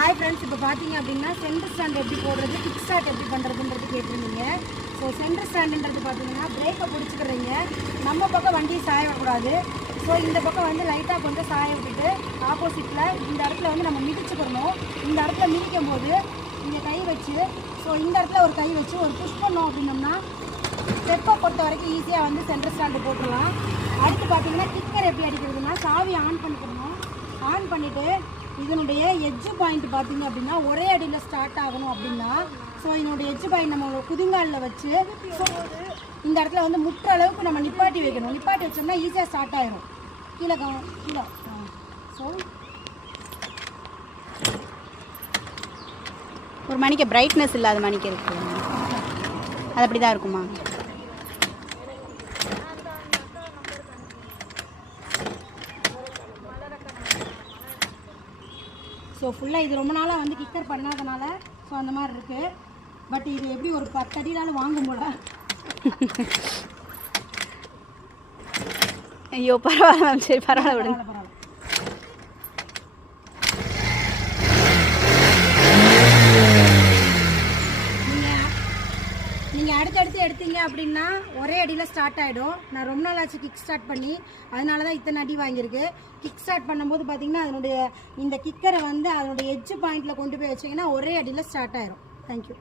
Hi friends, இப்போ பார்த்தீங்க அப்படின்னா சென்டர் ஸ்டாண்ட் எப்படி போடுறது, கிக் ஸ்டார்ட் எப்படி பண்ணுறதுன்றது கேட்டிருந்தீங்க. ஸோ சென்டர் ஸ்டாண்டுன்றது பார்த்தீங்கன்னா பிரேக்கை பிடிச்சிக்கிறீங்க, நம்ம பக்கம் வண்டியை சாய விடக்கூடாது. ஸோ இந்த பக்கம் வந்து லைட்டாக கொஞ்சம் சாய விட்டுட்டு ஆப்போசிட்டில் இந்த இடத்துல வந்து நம்ம மிதிச்சுக்கிறணும். இந்த இடத்துல மிதிக்கும் போது இங்கே கை வச்சு, ஸோ இந்த இடத்துல ஒரு கை வச்சு ஒரு புஷ் பண்ணோம் அப்படின்னோம்னா ஸ்டெப்பை பொறுத்த வரைக்கும் ஈஸியாக வந்து சென்டர் ஸ்டாண்டு போட்டுடலாம். அடுத்து பார்த்தீங்கன்னா கிக்கர் எப்படி அடிக்கிறதுனா சாவி ஆன் பண்ணிக்கணும். ஆன் பண்ணிவிட்டு இதனுடைய எட்ஜு பாயிண்ட் பார்த்தீங்க அப்படின்னா ஒரே அடியில் ஸ்டார்ட் ஆகணும் அப்படின்னா, ஸோ இதனுடைய எட்ஜு பாயிண்ட் நம்ம குதிங்காலில் வச்சு இந்த இடத்துல வந்து முற்ற அளவுக்கு நம்ம நிப்பாட்டி வைக்கணும். நிப்பாட்டி வச்சோம்னா ஈஸியாக ஸ்டார்ட் ஆகிடும். கீழே கீழே ஸோ ஒரு மணிக்கு பிரைட்னஸ் இல்லாத மணிக்கு இருக்கு, அது அப்படி தான் இருக்குமா? ஸோ ஃபுல்லாக இது ரொம்ப நாளாக வந்து கிக்கர் பண்ணாதனால ஸோ அந்த மாதிரி இருக்குது. பட் இது எப்படி ஒரு 10 அடினாலும் வாங்கும் போல. ஐயோ பரவாயில்ல மேம், சரி பரவாயில்ல விடுங்க. நீங்கள் அடுத்தடுத்து எடுத்தீங்க அப்படின்னா ஒரே அடியில் ஸ்டார்ட் ஆகிடும். நான் ரொம்ப நாள் ஆச்சு கிக் ஸ்டார்ட் பண்ணி, அதனால தான் இத்தனை அடி வாங்கியிருக்கு. கிக் ஸ்டார்ட் பண்ணும்போது பார்த்தீங்கன்னா அதனுடைய இந்த கிக்கரை வந்து அதனுடைய எட்ஜு பாயிண்டில் கொண்டு போய் வச்சிங்கன்னா ஒரே அடியில் ஸ்டார்ட் ஆகிடும். தேங்க்யூ.